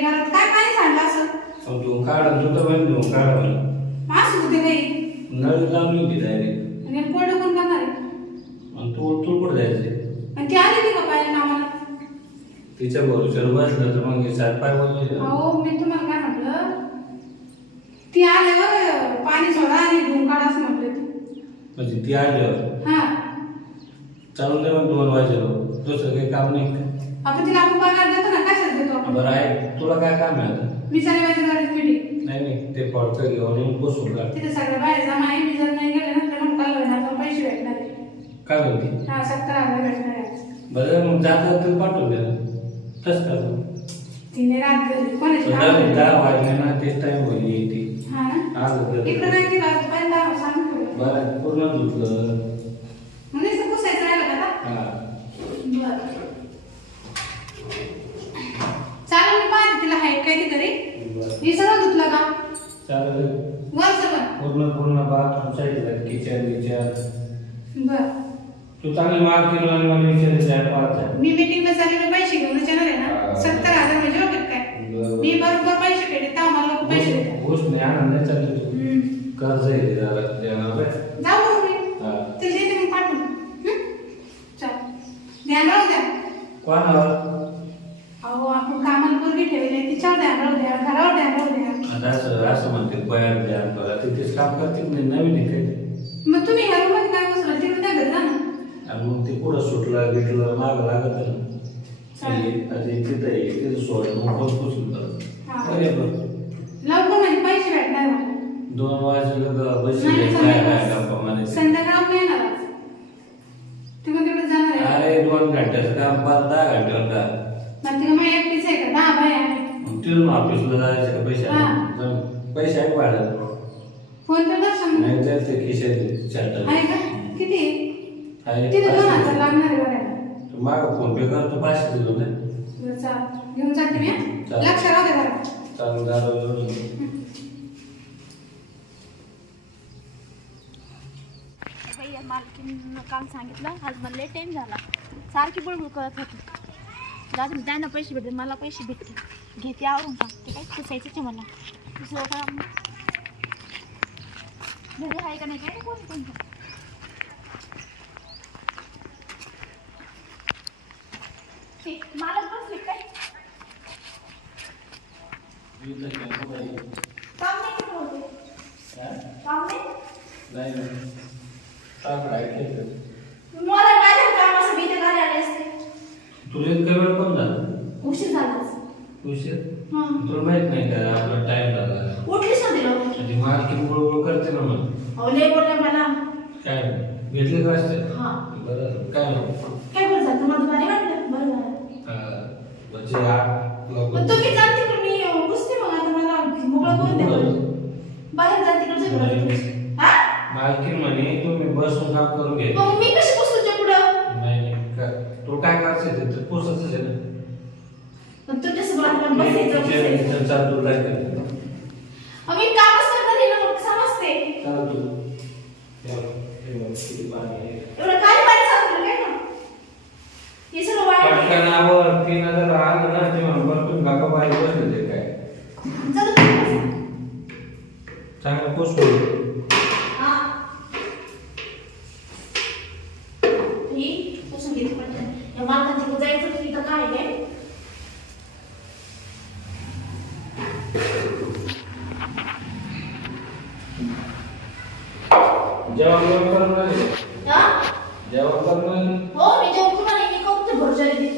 घरात काय पाणी सांडलं असं? तू काढ तू तर बंद देऊ काढ मला मास होते काही नळ लावली होती डायरेक्ट आणि कोरडं कोण करणार आहे? आणि तू कुठं जायचे आणि ती आली नाही का पाहिजे आम्हाला? तिच्या भरोश्यावर बसलं तर मग सात पाय बोलले अहो मी तुम्हाला काय म्हटलं, ती आल्यावर पाणी सोडा आणि धुवून काढा असं म्हटलं ती. म्हणजे ती आल्यावर हा चालून दे मग 2 वाजेला दुसरं काही काम नाही का? आपण तिला आपण पगार देतो ना, कशाला देतो आपण? बरं आहे तुला काय काम आहे आता? मी सारे वाजता गाडीत मीटिंग नाही ते फडकं घेऊन येऊन बसून काढ तिथे सगळ्या बाहेर जमा आहे. मी जर नाही गेले ना तर मग काल होईना, पण पैसे भेटणार आहे. काय होती हा 17,000 भेटणार आहे. बरं मग जाता तर पाठवून द्या तसं का तिने रात घरी कोणाची काम दहा नाही. 10 वाजले ना तेच टाइम होईल येते हा ना आज इकडे नाही केलं आज पहिल्यांदा सांगून ठेवलं. बरं पूर्ण धुतलं म्हणजे असं पुसायचं राहिलं का आता? हा बरं चालेल, मी पाहते तिला हाय काय ती घरी. बरं हे सगळं धुतलं का? चालेल वर सगळं पूर्ण बाथरूम साईडला किचन विचार बरं. तू चांगली मार्क केलं आणि मला विचारायचं पाहत मी मीटिंगला चालले, मी पैसे घेऊनच येणार आहे ना. हा. 17,000 म्हणजे बघत काय मी बरोबर पैसे फेडले तर मला लोक पैसे देतात. गोष्ट नाही आनंद चालली तू हम्म. कर्ज आहे जरा देणार जाऊ मग मी हा ते देते मग पाठवून. चल ध्यान राहू द्या. कोणावर अहो आपण कामाला पोरगी ठेवली तिच्यावर ध्यान राहू द्या, घरावर ध्यान राहू द्या. आता असं म्हणते बयार ध्यान करा तिथेच काम करते की नाही नवीन आहे काय ते? मग तुम्ही ह्या रूममध्ये काय बसला तिकडे त्या घरी जा ना. आणि मग ते पुढं सुटलं घेतलं मागं लागत ना चालेल. तिथं आहे तिथं सोडलं मग कोण पुसून हा. अरे बरं लवकर म्हणजे पैसे भेटणार मला. 2 वाजले बस नाही, काय संध्याकाळ येणार आज. तुम्ही तिकडे जाणार आहे? अरे 2 घंट्याचं काम 10 घंट्यावर का मग तिकडे मग एकटीच आहे का? 10 बाय आहे. तिथून ऑफिसला जायचं का पैसे हा. पैसे आहे वाढत फोन पे कर सांग. नाही जायचं खिशात चाटर आहे का? किती? आहे तिथे 2,000 500. लागणार आहे बघायला. तू मागं फोन पे कर तू 500 दिलो ना बरं, चाल. घेऊन जाते मी हं? चालेल. लक्ष राहू दे बरं. चालू दारू बाई मालकीनं काल सांगितलं आज मला लेट टाइम झाला, सारखी बळबळ करत होती. दादा त्यांना पैसे भेटते मला पैसे भेटते घेते आवरून का ते काही पुसायचंच आहे मला. दुसरं काम घरी आहे का नाही काय कोण कोणतं मला बसले काय काम नाही केलं होते काम नाही मला काय झालं काम असं मी ते घरी आले असते. तुला इतका वेळ पण झाला उशीर झालाच. उशीर हं. तुला माहित नाही का आपला टाइम झाला उठलीच नव्हती लवकर. आणि मालकी बरोबर करते ना मग अहो लय बोलले मला. काय घेतले का असते हा बरं काय काय बरं झालं तुम्हाला भारी वाटलं बरं झालं. म्हणजे मग तुम्ही जा तिकडे मी पुसते मग आता मला मोकळं करून द्या बरं. बाहेर जा तिकडे हा मालकी म्हणे तुम्ही बसून काम करून घे मग मी कशी पुसू तुझ्या पुढं. नाही तू काय करायचं ते पुसतच आहे ना मग तुझ्यासमोर आपण बसायचं बसायचं. चालू लागेल मी कामच करता नाही ना मग समजते. चालू एवढं काय पाणी सांगतो काय ना हे सगळं वाढ पटकनावर 3,000 आलं ना ते म्हणून बरं काका बाहेर बसले ते काय चांगलं पोचतो हा ही पुसून घेते पण या मालकांची जायचं तर इथं काय आहे जेवण करणार हा जेवण करणार हो मी जेवण करून आले मी करून ते भरजारी दे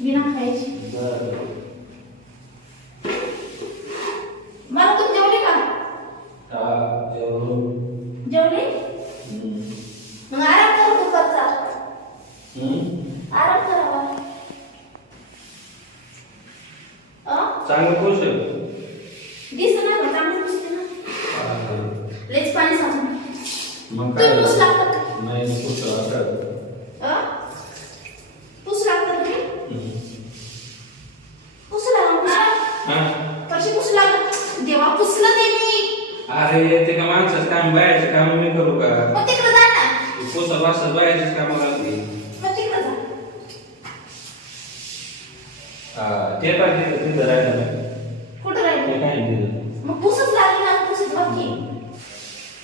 बिना खायची. मला तुम्ही जेवले का? जेवले मग आराम करू दुपारचा. आराम करावा. चांगलं पोषक दिसत ना चांगलं दिसते ना. लेच पाणी साचून मग तुम्ही काय पुस लागतात का? नाही पोषक पुस लागतात तुम्ही पुस लागतात कशी पुस लागत देवा पुसलं ते मी. अरे ते का माणसाचं काम बाहेरचं काम मी करू का मग तिकडे जा ना. पोसा वासत बाहेरचीच कामं लागली मग तिकडे जा. ते काय तिथं राहिलं नाही. कुठं राहिलं ते काय नाही तिथं. मग पुसच लागली ना पुसच बाकी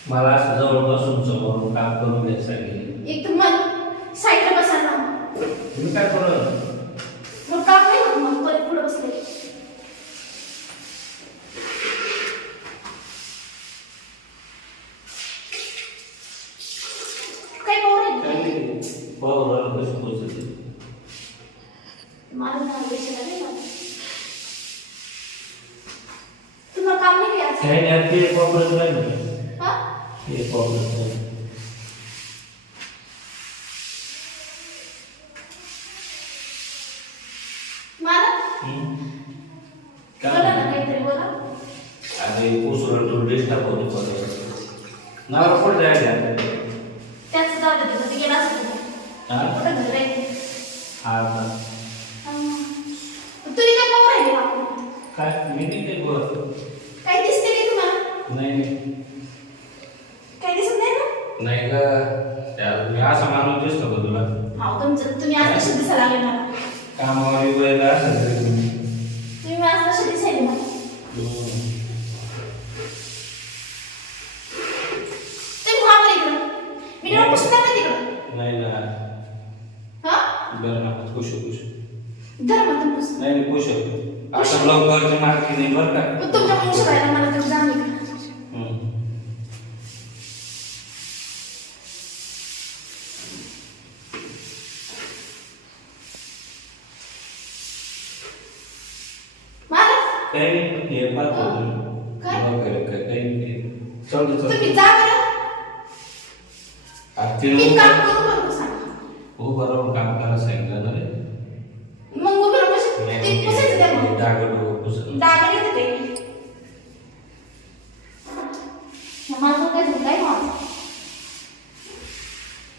मला असं जवळ बसून समोर काम करून द्यायसाठी. एक तर मग साईडला बसा ना तुम्ही काय करत मग काम नाही होत मग परत पुढे बसले काय पाहू बरोबर कसं पोचत मला ना विषय नाही तुम्हाला काम नाही केलं काय नाही ते प्रॉब्लेम नाही हा ते प्रॉब्लेम नाही. मला काय बोला ना काहीतरी बोला अरे पोचून तो डिस्टर्ब होतो परत नाव पण जायला त्याच जाऊ दे तिथे गेला असतो हा कुठं घरी राहिले हा तुम्ही काय पाहू राहिले आपण काय मी नाही काही बोलत काय दिसते की तुम्हाला नाही काय दिसत नाही ना नाही का त्याला मी असा माणूस दिसतो का तुला हा तुमचं तुम्ही आज कसे दिसायला लागले मला कामावर वेळ असेल तरी तुम्ही तुम्ही आज कसे दिसायले मला तुम्ही व्हा बरं इकडं मी डोळा पुसून टाका तिकडं नाही ना हा बरं ना खुश खुश धर मग तुम्ही पुसून नाही खुश असं लवकरच्या मार्गी नाही बरं का मग तुमच्या मुंशी राहिला मला तुम्ही जाण इकडं मला काही हे पाहतो काय? काही चल तुम्ही जा बरं मी काम करू बरं सांगा हो बरोबर काम करायला सांगितलं ना रे मग उभं कशी ते पुसायचं त्या मग डागड पुसून डागा येते ते मला काय काय व्हायचं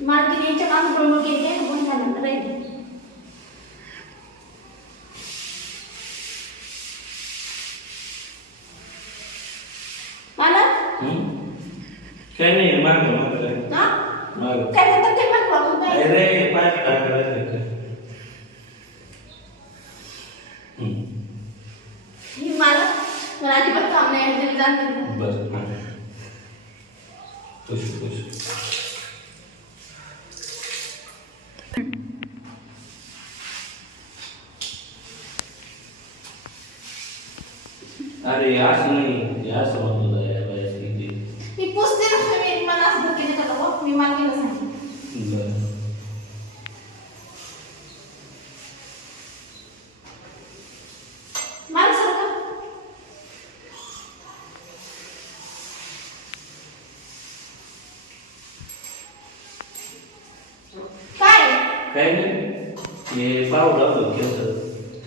मार्केट याच्या काम करून गेले पण झालं राहिले मला काही नाही मागं हा मागं काय म्हणतात ते पण बघून काय अरे पाय टाकायला ही मला अजिबात काम नाही आहे तुम्ही जाणते बस खुश खुश अरे असं नाही असं म्हणतो मी पुसते ना तुम्ही मला असं धक्के देता का हो? मी मालकीला सांगितलं बरं मला सांगा काय काही नाही हे पाव लागतो केस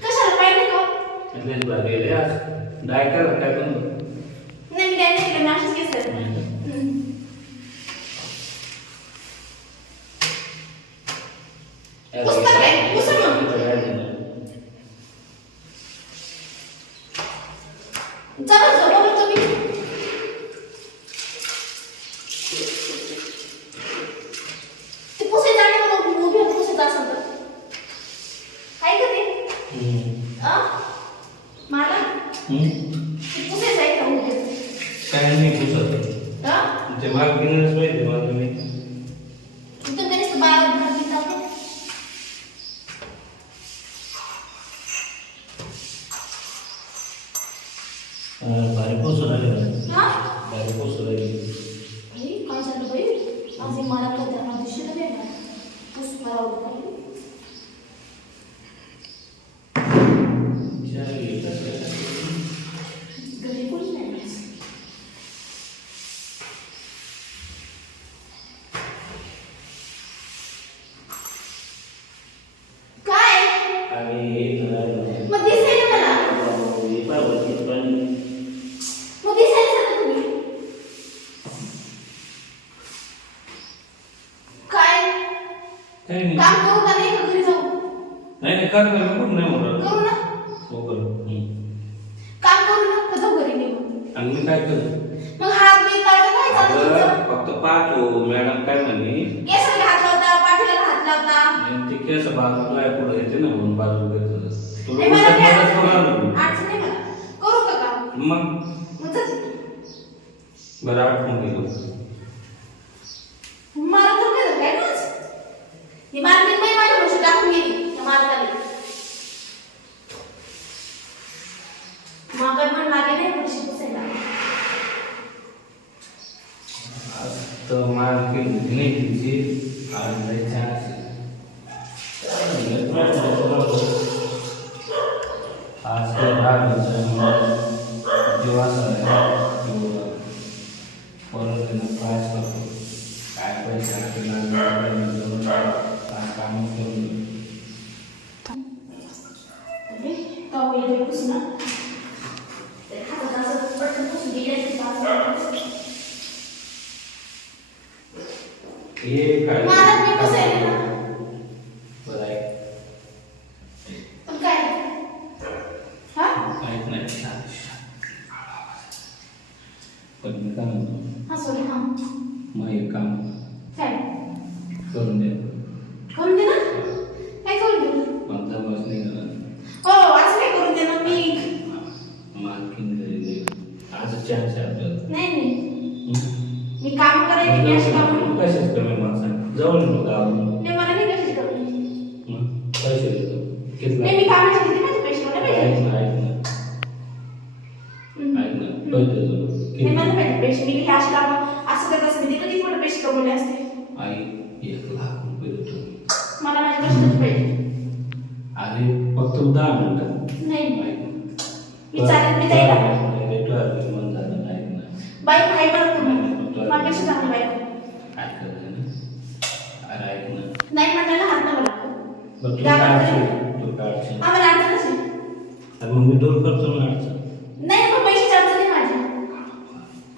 कशाला पाहिजे का म्हणजे गेले आज डाय करा काय पण नाही मी डायरेक्ट केलं मी अशीच केस करते पुस्तक आहे पुस्तक मग चला झोपा बरं तुम्ही ते पुसे जाणे मग उभे पुसत असेल तर आहे का ते मला ते पुसेच आहे का उभे काय नाही पुसत ते माग बिनच माहिती मला तुम्ही तुम्ही नुसतं बाळ भरती जाते भारी पुसून आले हा भारी पुसून आले काय झालं बाई आज मला तर त्यांना दिसलं नाही ना पुस करावं लागलं घरी कोणी नाही काय मग दिसायला मला मग दिसायला सांगा तुम्ही काय काही नाही काम करू का नाही का घरी जाऊ नाही कर ना मी पण नाही म्हणत करू ना हो कर काम करू ना का जाऊ घरी निघून आणि मी काय करू मग हात बीत लावता काय चालू अगं, तुमचं फक्त पाहतो मॅडम काय म्हणे केसाला हात लावता पाठीला हात लावता आणि ते केस बाजूला पुढे येते ना म्हणून बाजूला घेतो तुला नाही, मला काही मदत अडचण होणार नाही. नाही. अडचण नाही मला. करू का काम? मग चल. बरं आठवून गेलो. मला तर काय झालं, काय नव्हतं. ही मार्केट नाही माझ्या गोष्टी टाकून गेली त्या मालकाने. मग पण लागे नाही पैसे पुसायला. आज तर मार्केट नाही तिची आज नाही चान्स आज तर जीवाचा परत प्रयास करतो काय पैसे काम करून का होईल पुसणं? ते हातात असं पटकन पुसून गेलं. हे काय मला मी पुसायला ना. बरं आहे पण काय? हा? काहीच नाही शांत पण मी काय म्हणतो हा सॉरी हा. मग एक काम काय? करून दे करून दे ना. काय करून दे? मला जमत नाही ना हो असं काय करून दे ना मी. मालकीन घरी दे आज चान्स आहे आपल्याला नाही नाही हं? मी काम करायची मी अशी काम कशाच कमी मला सांग जवळ नको गावाला नाही मला नाही कशाची कमी. मग पैसे देतो किती नाही मी कामाची किती माझे पैसे मला ऐक पाहिजे. ना ऐक ना पैसे देतो नाही मला पाहिजे पैसे. मी काही अशी काम असं करत असते मी कधी थोडे पैसे कमवले असते. आई 1,00,000 रुपये देतो मला माझ्या कष्टाचे पाहिजे. आणि फक्त 10 मिनिटं नाही ऐक मी चालेल मी जाईल ना. मन झालं नाही ना बाईक आहे बरं तुम्ही माझ्यापेक्षा चांगली बाईक आहे. ऐक अरे ऐक ना नाही म्हणायला हात नका लागतो. बरं तू काढशील तू काढशील आम्हाला अडचण असेल. अरे मग मी दूर करतो ना अडचण नाही मग पैशाची अडचण आहे माझी.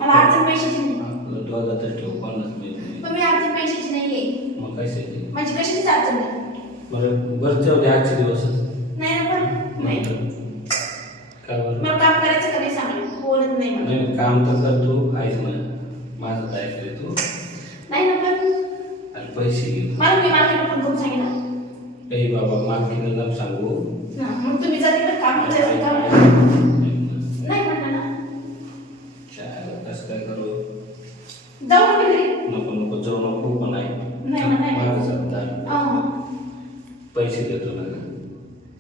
मला अडचण पैशाची नाही. आपलं दोघं तर ठेव कोणाच माहित नाही पण मी अडचण पैशाची नाही आहे. मग काय सांगते माझी कशाचीच अडचण नाही. बरं जाऊ दे आजचे दिवसच नाही ना पण नाही काय बरं मला काम करायचं का नाही सांगा. बोलत नाही मला. नाही काम तर कर तू ऐक ना माझं ऐकलंय तू नाही ना पण आणि पैसे घे मला मी मार्केट पण करून सांगितलं. ए बाबा मालकीला नको सांगू मग तुम्ही जर तिकडे काम ऐक करायचं का ना. नाही म्हटलं ना. कसं काय करू जाऊ ना मी घरी. नको नको जाऊ नको पण आहे नाही ना, नाही. माझं सत्ता हा. पैसे देतो ना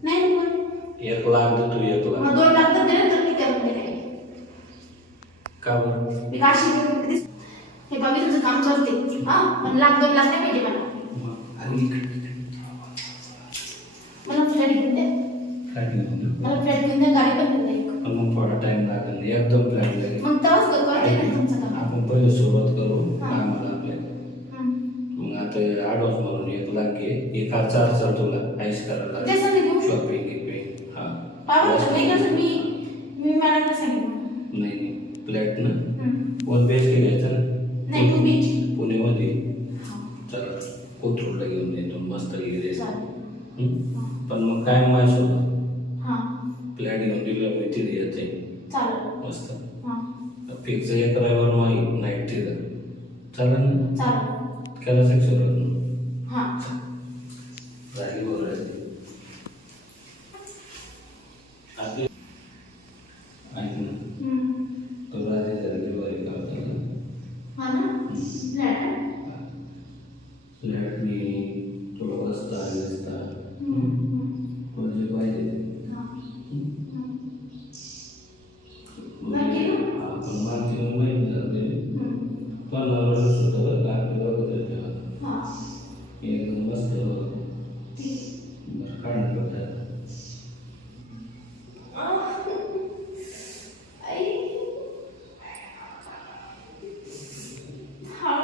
नाही ना पण 1,00,000 देतो 1,00,000 मग 2 लाख तर दिले तर मी करून दे काही. का बरं मी काशी हे बघ मी तुझं काम करते. हा पण 1,00,000 2 लाख नाही पाहिजे मला. आणि इकडे मला फ्लॅट घेऊन द्या. काय नाही मला फ्लॅट घेऊन द्या. गाडी पण घेऊन द्या एक. पण मग थोडा टाइम लागेल एकदम फ्लॅट लागेल मग तेव्हाच करते ना तुमचं काम. आपण पहिले सुरुवात करू हा. कामाला आपल्या हम्म. मग आता ॲडव्हान्स म्हणून 1,00,000 घे एका 4 तुला ऐश करायला ते सगळे घेऊ शकतो. शॉपिंग गिपिंग हां बाबा नाही कसं मी मॅडमला सांगितलं. नाही फ्लॅट ना हम्म. 1 BHK घ्यायचा ना नाही 2 बीच. पुणेमध्ये हा. चला कोथरूडला घेऊन येतो मस्त गेले चालेल. पण मग काय माझ्यासोबत हा फ्लॅट घेऊन दिला मी तिथे यायचे चालेल. मस्त हा फिक्स 1 रविवार मग नाईट तिथं चालेल ना चालेल. केला सुरुवात हा झाली बोलायची आधी ऐक ना हम्म. तो राजे झाली बरी करतो हा ना फ्लॅट. फ्लॅट मी तुला बसता असता म्हणजे पाहिजे हा. आपण मागच्या महिने झाले 15 वर्ष होतं बरं का आपल्या दोघं तेव्हा हा. एकदम मस्त ठीक. बरं काढून पडतात आई. हा.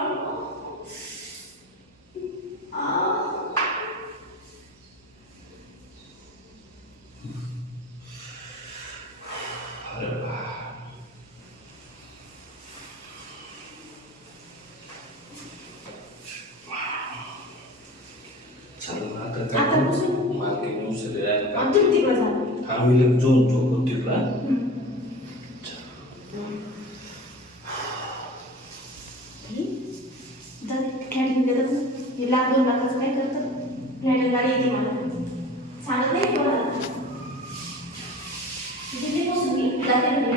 अरे वा चालेल आता आता काय बसून? मार्केट उशीर यायला का तुम्ही तिकडे जा. आम्ही लग झोप तिकडला हे 1,00,000 2 लाखाचं काय करतात. फ्लॅट गाडी येते मला सांगत नाही कोणाला. जाते